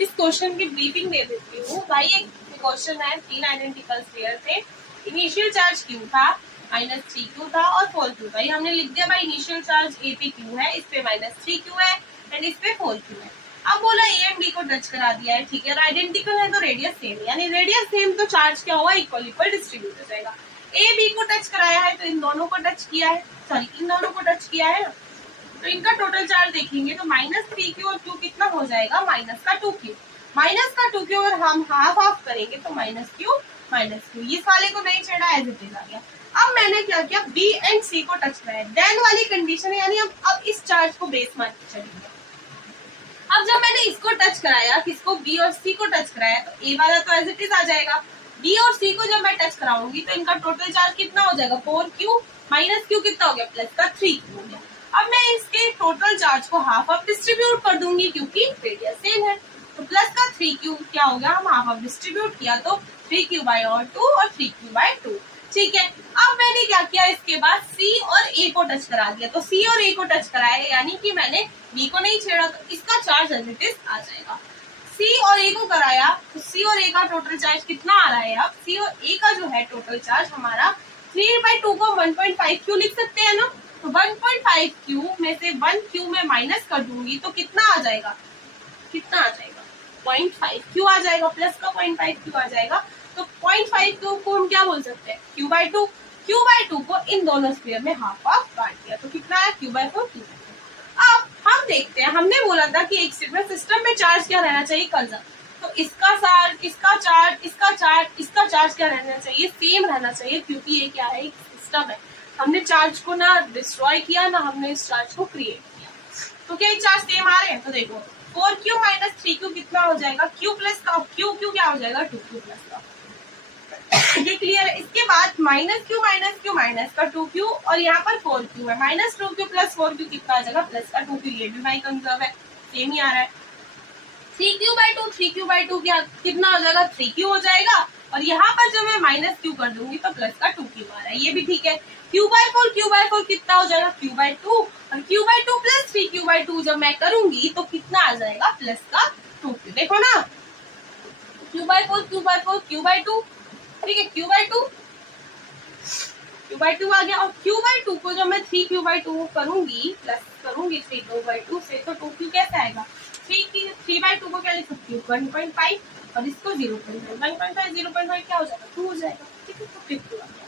इस क्वेश्चन की ब्रीफिंग दे देती हूँ भाई। एक क्वेश्चन है, 3 आइडेंटिकल स्फीयर थे, इनिशियल चार्ज Q था, -3Q था और 4Q था। ये हमने लिख दिया भाई, इनिशियल चार्ज A पे Q है, इस पे -3Q है एंड इस पे 4Q है। अब बोला A एंड B को टच करा दिया है, ठीक है, और आइडेंटिकल है तो रेडियस सेम, यानी रेडियस सेम तो चार्ज क्या होगा, इक्वल डिस्ट्रीब्यूट हो जाएगा। A B को टच कराया है तो इन दोनों को टच किया है, सॉरी इन दोनों को टच किया है, तो इनका टोटल चार्ज देखेंगे तो -3Q और Q कितना हो जाएगा, माइनस का 2Q। माइनस का 2Q अगर हम हाफ हाफ करेंगे तो -Q। इस वाले को नहीं छेड़ा, एज इट इज आ गया। अब मैंने क्या किया, B एंड C को टच कराया, देन वाली कंडीशन है, यानी अब इस चार्ज को बेस मान के चलेंगे। अब जब मैंने इसको टच कराया, किसको, B और C को टच कराया, तो A वाला तो एज इट इज आ जाएगा। B और C को जब मैं टच कराऊंगी तो इनका टोटल चार्ज कितना हो जाएगा, 4Q -Q कितना हो गया, प्लस का 3Q हो गया। अब मैं इसके टोटल चार्ज को हाफ हाफ डिस्ट्रीब्यूट कर दूंगी क्योंकि रेडियस सेम है, तो प्लस का 3Q क्या हो गया, हम हाफ हाफ डिस्ट्रीब्यूट किया तो 3Q/2 और 3Q/2, ठीक है। अब मैंने क्या किया, इसके बाद C और A को टच करा दिया, तो C और A को टच कराया, यानी कि मैंने B को नहीं छेड़ा, तो इसका चार्ज एज इट इज आ जाएगा। C और A को कराया तो C और A का टोटल चार्ज कितना आ रहा है, अब C और A का जो है टोटल चार्ज हमारा 3/2 को 1.5Q लिख सकते हैं ना, तो 1.5Q में से 1Q में माइनस कर दूंगी तो कितना आ जाएगा, 0.5Q आ जाएगा, प्लस का 0.5Q आ जाएगा। तो 0.5Q को हम क्या बोल सकते हैं, Q/2 को इन दोनों स्फीयर में हाफ हाफ काट दिया, तो कितना है, Q/4 Q। अब हम देखते हैं, हमने बोला था कि एक सिस्टम में चार्ज क्या रहना चाहिए, कंजर्व, तो इसका चार्ज, इसका चार्ज, इसका चार्ज, इसका चार्ज क्या रहना चाहिए, सेम रहना चाहिए, क्योंकि ये क्या है, एक सिस्टम है। हमने चार्ज को ना डिस्ट्रॉय किया, ना हमने इस चार्ज को क्रिएट किया, तो क्या ये चार्ज सेम आ रहे हैं, तो देखो 4Q - 3Q कितना हो जाएगा, Q प्लस का Q क्या हो जाएगा, 2Q प्लस का, ये क्लियर है। इसके बाद -Q माइनस का 2Q और यहाँ पर 4Q है, -2Q + 4Q कितना आ जाएगा, प्लस का 2Q, ये भी भाई कंजर्व है, सेम ही आ रहा है। 3Q/2 कितना हो जाएगा, 3Q हो जाएगा, और यहाँ पर जब मैं -Q कर दूंगी तो प्लस का 2Q आ रहा है, ये भी ठीक है। Q/4 कितना हो जाएगा, Q/2, और Q/2 + 3Q/2 जब मैं करूंगी तो कितना आ जाएगा, प्लस का 2Q। देखो ना, Q/4 Q/2, ठीक है, Q/2 आ गया, और Q/2 को जब मैं 3Q/2 करूंगी, प्लस करूंगी 3Q/2 से, तो 2Q कैसे आएगा, 3/2 को क्या लिख सकती हूँ, 1.5, और इसको 0.5, 1.5 0.5 क्या हो जाएगा, 2 हो जाएगा, ठीक है, तो 2 आ गया।